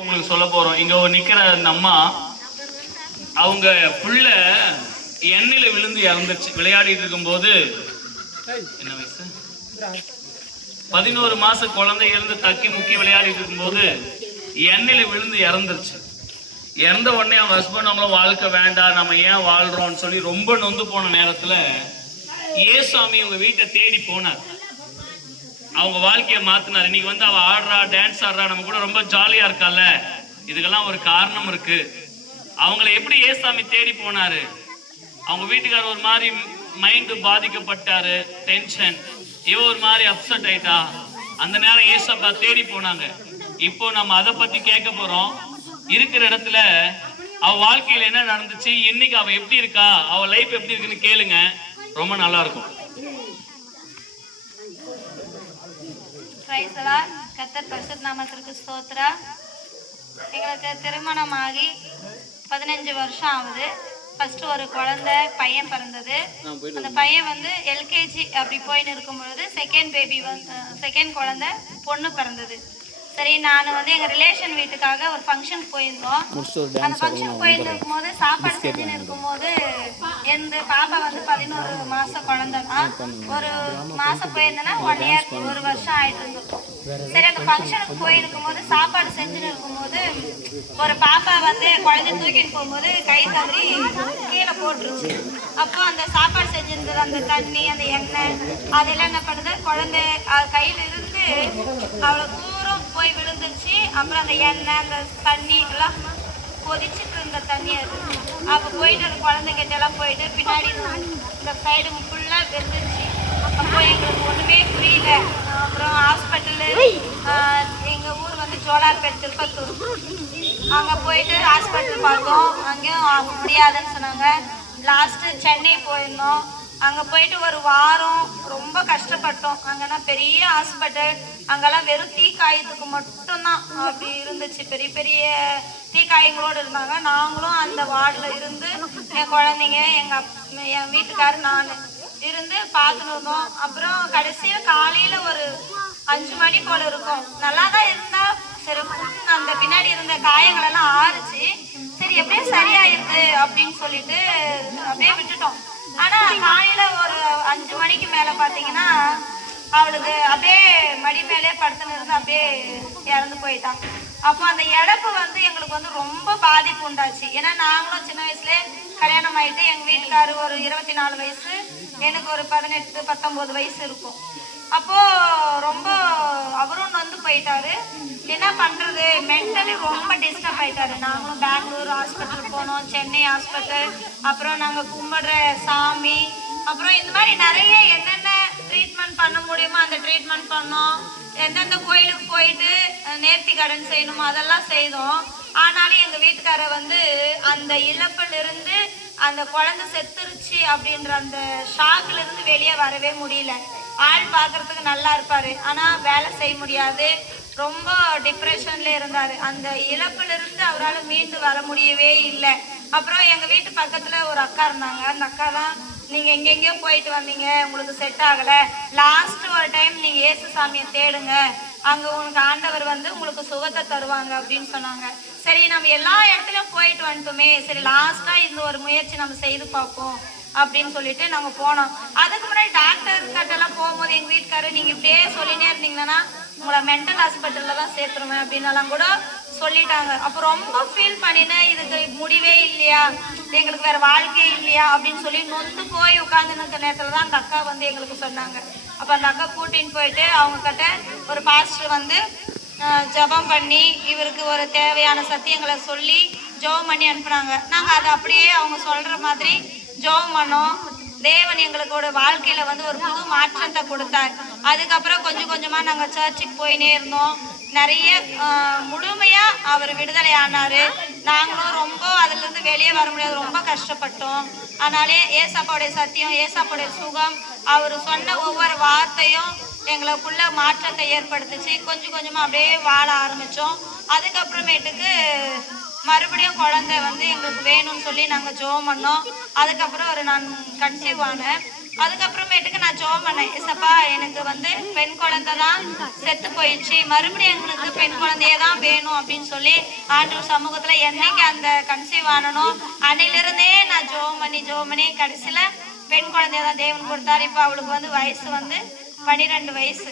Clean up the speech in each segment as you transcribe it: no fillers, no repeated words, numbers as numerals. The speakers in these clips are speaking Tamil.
உங்களுக்கு சொல்ல போறோம். இங்க நிக்கிற அந்த அம்மா, அவங்க புள்ள எண்ணெயில விழுந்து இறந்துச்சு. விளையாடிட்டு இருக்கும் போது, என்ன வயசு, 11 மாச குழந்தை இருந்து தக்கி முக்கி விளையாடிட்டு இருக்கும் போது எண்ணெயில விழுந்து இறந்துருச்சு. இறந்த உடனே அவங்க ஹஸ்பண்ட் அவங்களும் வாழ்க்கை வேண்டாம், நம்ம ஏன் வாழ்றோம்னு சொல்லி ரொம்ப நொந்து போன நேரத்துல ஏசாமி உங்க வீட்டை தேடி போனார். அவங்க வாழ்க்கையை மாத்தினார். இன்னைக்கு வந்து அவ ஆடுறா, டான்ஸ் ஆடுறா, நம்ம கூட ரொம்ப ஜாலியா இருக்கால. இதுக்கெல்லாம் ஒரு காரணம் இருக்கு. அவங்களை எப்படி ஏசாமி தேடி போனாரு? அவங்க வீட்டுக்காரர் ஒரு மாதிரி மைண்ட் பாதிக்கப்பட்டாரு, டென்ஷன், இவ ஒரு மாதிரி அப்செட் ஆயிட்டா. அந்த நேரம் ஏசப்பா தேடி போனாங்க. இப்போ நம்ம அதை பத்தி கேட்க போறோம். இருக்கிற இடத்துல அவ வாழ்க்கையில என்ன நடந்துச்சு, இன்னைக்கு அவ எப்படி இருக்கா, அவ லைஃப் எப்படி இருக்குன்னு கேளுங்க. ரொம்ப நல்லா இருக்கும். கர்த்தர் பரிசுத்த நாமத்திற்கு ஸ்தோத்திரம். எங்களுக்கு திருமணமாகி 15 வருஷம் ஆகுது. ஃபர்ஸ்ட் ஒரு குழந்தை பையன் பிறந்தது. அந்த பையன் வந்து எல்கேஜி அப்படி போயின்னு இருக்கும் பொழுது செகண்ட் குழந்தை பொண்ணு பிறந்தது. சரி, நான் வந்து எங்கள் ரிலேஷன் வீட்டுக்காக ஒரு ஃபங்க்ஷனுக்கு போயிருந்தோம். அந்த ஃபங்க்ஷனுக்கு போயிருக்கும் போது சாப்பாடு செஞ்சுன்னு இருக்கும்போது எந்த பாப்பா வந்து 11 மாதம் குழந்தை தான். ஒரு மாதம் போயிருந்தேன்னா 1 இயர், 1 வருஷம் ஆயிட்டு இருந்தோம். சரி, அந்த ஃபங்க்ஷனுக்கு போயிருக்கும் போது சாப்பாடு செஞ்சுன்னு இருக்கும்போது ஒரு பாப்பா வந்து குழந்தை தூக்கிட்டு போகும்போது கை தவறி கீழே போட்டுருச்சு. அப்போ அந்த சாப்பாடு செஞ்சிருந்தது அந்த தண்ணி, அந்த எண்ணெய், அதெல்லாம் என்ன பண்ணுது, குழந்தை கையில் இருந்து அவ்வளோ தூரம் போய் விழுந்துச்சு. அப்புறம் அந்த எண்ணெய், அந்த தண்ணி எல்லாம் கொதிச்சுட்டு இருந்த தண்ணி அது. அப்போ போயிட்டு அந்த குழந்தைகிட்ட எல்லாம் போயிட்டு பின்னாடி இந்த சைடு ஃபுல்லாக வெந்துச்சு. அப்போ எங்களுக்கு ஒன்றுமே புரியல. அப்புறம் ஹாஸ்பிட்டலு, எங்கள் ஊர் வந்து ஜோலார்பேட், திருப்பத்தூர், அங்கே போயிட்டு ஹாஸ்பிட்டல் பார்த்தோம். அங்கேயும் முடியாதுன்னு சொன்னாங்க. லாஸ்ட்டு சென்னை போயிருந்தோம். அங்கே போயிட்டு ஒரு வாரம் ரொம்ப கஷ்டப்பட்டோம். அங்கன்னா பெரிய ஹாஸ்பிட்டல், அங்கெல்லாம் வெறும் தீக்காயத்துக்கு மட்டும்தான் அப்படி இருந்துச்சு. பெரிய பெரிய தீக்காயங்களோடு இருந்தாங்க. நாங்களும் அந்த வார்டில் இருந்து என் குழந்தைங்க, என் வீட்டுக்காரர், நான் இருந்து பார்த்துன்னு இருந்தோம். அப்புறம் கடைசியில் காலையில் ஒரு 5 மணி போல் இருக்கும். நல்லா தான் இருந்தா. சரி, அந்த பின்னாடி இருந்த காயங்களெல்லாம் ஆறுச்சு. சரி, எப்படியே சரியாயிருது அப்படின்னு சொல்லிட்டு அப்படியே விட்டுட்டோம். ஆனால் காலையில் ஒரு 5 மணிக்கு மேலே பார்த்தீங்கன்னா அவளுக்கு அப்படியே மடி மேலே படுத்துன்னு இருந்து அப்படியே இறந்து போயிட்டான். அப்போ அந்த இழப்பு வந்து எங்களுக்கு வந்து ரொம்ப பாதிப்பு உண்டாச்சு. ஏன்னா நாங்களும் சின்ன வயசுலேயே கல்யாணம் ஆகிட்டு, எங்கள் வீட்டுக்காரர் ஒரு 24 வயசு, எனக்கு ஒரு 18, 19 வயசு இருக்கும். அப்போது ரொம்ப அவரும் வந்து போயிட்டாரு. என்ன பண்ணுறது, மென்டலி ரொம்ப டிஸ்டர்ப் ஆகிட்டாரு. நாங்களும் பெங்களூர் ஹாஸ்பிட்டல் போனோம், சென்னை ஹாஸ்பிட்டல், அப்புறம் நாங்கள் கும்பிடுற சாமி, அப்புறம் இந்த மாதிரி நிறைய என்னென்ன ட்ரீட்மெண்ட் பண்ண முடியுமோ அந்த ட்ரீட்மெண்ட் பண்ணோம். எந்தெந்த கோயிலுக்கு போயிட்டு நேர்த்தி கடன் செய்யணுமோ அதெல்லாம் செய்தோம். ஆனாலும் எங்கள் வீட்டுக்காரர் வந்து அந்த இழப்பிலிருந்து, அந்த குழந்தை செத்துருச்சு அப்படின்ற அந்த ஷாக்லேருந்து வெளியே வரவே முடியல. ஆள் பார்க்குறதுக்கு நல்லா இருப்பார், ஆனால் வேலை செய்ய முடியாது. ரொம்ப டிப்ரெஷனில் இருந்தார். அந்த இழப்பிலிருந்து அவரால் மீண்டு வர முடியவே இல்லை. அப்புறம் எங்கள் வீட்டு பக்கத்தில் ஒரு அக்கா இருந்தாங்க. அந்த அக்கா தான், நீங்கள் எங்கெங்கேயோ போயிட்டு வந்தீங்க, உங்களுக்கு செட் ஆகலை, லாஸ்ட்டு ஒரு டைம் நீங்கள் இயேசு சாமியை தேடுங்க, அங்கே உங்களுக்கு ஆண்டவர் வந்து உங்களுக்கு சுகத்தை தருவாங்க அப்படின்னு சொன்னாங்க. சரி, நம்ம எல்லா இடத்துலையும் போயிட்டு வந்துட்டோமே, சரி லாஸ்ட்டாக இந்த ஒரு முயற்சி நம்ம செய்து பார்ப்போம் அப்படின்னு சொல்லிட்டு நாங்கள் போனோம். அதுக்கு முன்னாடி டாக்டர் கிட்டலாம் போகும்போது எங்கள் வீட்டுக்காரர், நீங்கள் இப்படியே சொல்லினே இருந்தீங்கன்னா உங்களை மென்டல் ஹாஸ்பிட்டலில் தான் சேர்த்துருவேன் அப்படின்னலாம் கூட சொல்லிட்டாங்க. அப்போ ரொம்ப ஃபீல் பண்ணினேன், இதுக்கு முடிவே இல்லையா, எங்களுக்கு வேறு வாழ்க்கையே இல்லையா அப்படின்னு சொல்லி நொந்து போய் உட்காந்துன்னு நேரத்தில் தான் அந்த அக்கா வந்து எங்களுக்கு சொன்னாங்க. அப்போ அந்த அக்கா கூட்டின்னு போயிட்டு அவங்கக்கிட்ட ஒரு பாஸ்டர் வந்து ஜெபம் பண்ணி இவருக்கு ஒரு தேவையான சத்தியங்களை சொல்லி ஜெபம் பண்ணி அனுப்புனாங்க. நாங்கள் அதை அப்படியே அவங்க சொல்கிற மாதிரி ஜெபம் பண்ணோம். தேவன் எங்களுக்கோட வாழ்க்கையில் வந்து ஒரு புது மாற்றத்தை கொடுத்தார். அதுக்கப்புறம் கொஞ்சம் கொஞ்சமாக நாங்கள் சர்ச்சுக்கு போயினே இருந்தோம். நிறைய முழுமையாக அவர் விடுதலை ஆனார். நாங்களும் ரொம்ப அதிலிருந்து வெளியே வர முடியாது, ரொம்ப கஷ்டப்பட்டோம். அதனாலே ஏசாப்பாவுடைய சத்தியம், ஏசாப்பாவுடைய சுகம், அவர் சொன்ன ஒவ்வொரு வார்த்தையும் எங்களுக்குள்ள மாற்றத்தை ஏற்படுத்துச்சு. கொஞ்சம் கொஞ்சமாக அப்படியே வாழ ஆரம்பித்தோம். அதுக்கப்புறமேட்டுக்கு மறுபடியும் குழந்தை வந்து எங்களுக்கு வேணும்னு சொல்லி நாங்கள் ஜெபம் பண்ணோம். அதுக்கப்புறம் நான் கன்சீவ் ஆனேன். அதுக்கப்புறமேட்டுக்கு நான் ஜெபம் பண்ணேன், ஏசப்பா எனக்கு வந்து பெண் குழந்தை தான் செத்து போயிடுச்சு, மறுபடியும் எங்களுக்கு பெண் குழந்தையே தான் வேணும் அப்படின்னு சொல்லி ஆண்டவர் சமூகத்துல என்னைக்கு அந்த கன்சீவ் ஆனனோ அன்னையிலிருந்தே நான் ஜெபம் பண்ணி கடைசியில பெண் குழந்தைய தான் தேவன் கொடுத்தாரு. இப்போ அவளுக்கு வந்து வயசு வந்து 12 வயசு.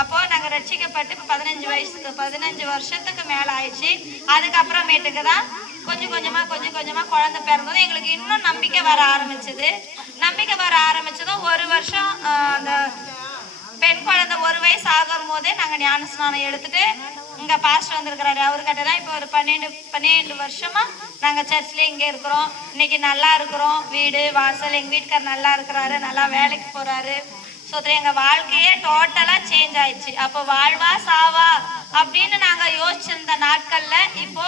அப்போ நாங்க ரட்சிக்கப்பட்டு இப்போ 15 வருஷத்துக்கு மேல ஆயிடுச்சு. அதுக்கப்புறமேட்டுக்கு தான் கொஞ்சம் கொஞ்சமா குழந்தை பிறந்ததும் எங்களுக்கு இன்னும் நம்பிக்கை வர ஆரம்பிச்சதும் ஒரு வருஷம் அந்த பெண் குழந்தை 1 வயசு ஆகும் போதே நாங்க ஞான ஸ்நானம் எடுத்துட்டு இங்க பாஸ்டர் வந்திருக்கிறாரு, அவர்கிட்ட தான் இப்போ ஒரு 12 வருஷமா நாங்க சர்ச்ல இங்க இருக்கிறோம். இன்னைக்கு நல்லா இருக்கிறோம், வீடு வாசல், எங்க வீட்டுக்காரர் நல்லா இருக்கிறாரு, நல்லா வேலைக்கு போறாரு. எங்க வாழ்க்கையே டோட்டலா சேஞ்ச் ஆயிடுச்சு. அப்போ வாழ்வா சாவா அப்படின்னு நாங்க யோசிச்சிருந்த நாட்கள்ல இப்போ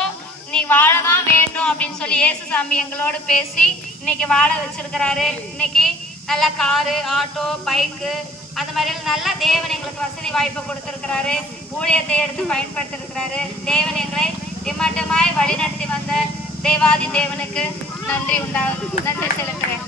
நீ வாழதான் வேண்டும் அப்படின்னு சொல்லி இயேசு சாமி எங்களோடு பேசி இன்னைக்கு வாழ வச்சிருக்கிறாரு. இன்னைக்கு நல்ல காரு, ஆட்டோ, பைக்கு அந்த மாதிரி நல்ல தேவன் எங்களுக்கு வசதி வாய்ப்பை கொடுத்திருக்கிறாரு. ஊழியத்தை எடுத்து பயன்படுத்திருக்கிறாரு. தேவன் எங்களை இம்மட்டமாய் வழிநடத்தி வந்த தேவாதி தேவனுக்கு நன்றி செலுத்துறேன்.